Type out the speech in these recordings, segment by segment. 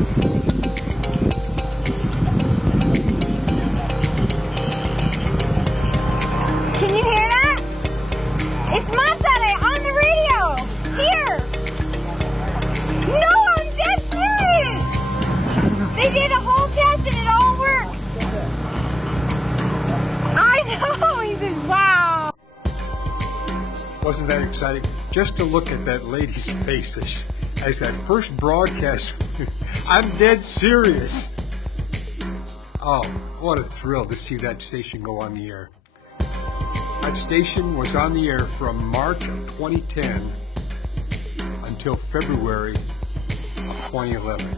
Can you hear that? It's Masare on the radio! Here! No, I'm dead serious! They did a whole test and it all worked! I know! He said, wow! Wasn't that exciting? Just to look at that lady's face as that first broadcast, I'm dead serious. Oh, what a thrill to see that station go on the air. That station was on the air from March of 2010 until February of 2011.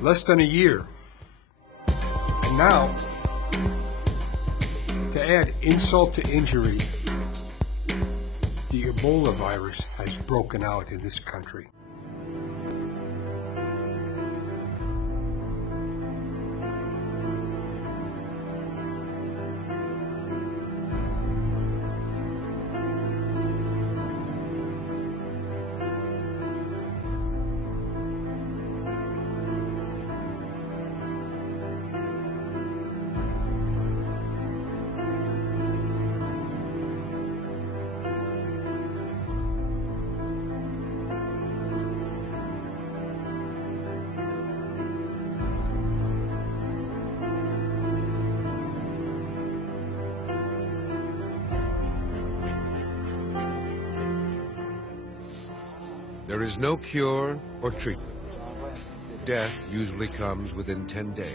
Less than a year. And now, to add insult to injury, the Ebola virus has broken out in this country. There is no cure or treatment. Death usually comes within 10 days.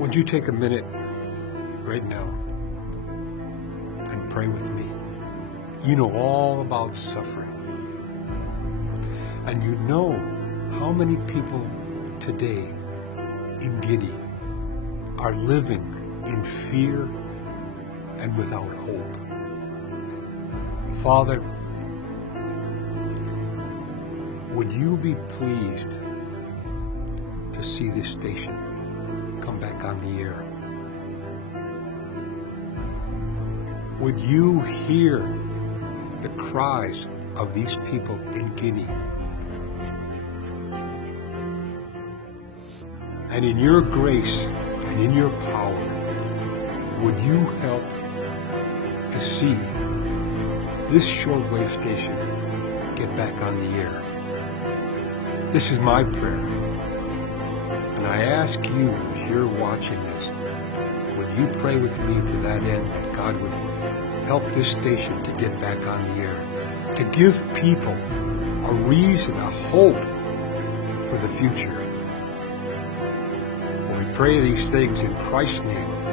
Would you take a minute right now and pray with me? You know all about suffering. And you know how many people today in Guinea are living in fear and without hope. Father, would you be pleased to see this station come back on the air? Would you hear the cries of these people in Guinea? And in your grace and in your power, would you help to see this shortwave station get back on the air? This is my prayer. And I ask you, as you're watching this, would you pray with me to that end, that God would help this station to get back on the air, to give people a reason, a hope for the future. And we pray these things in Christ's name.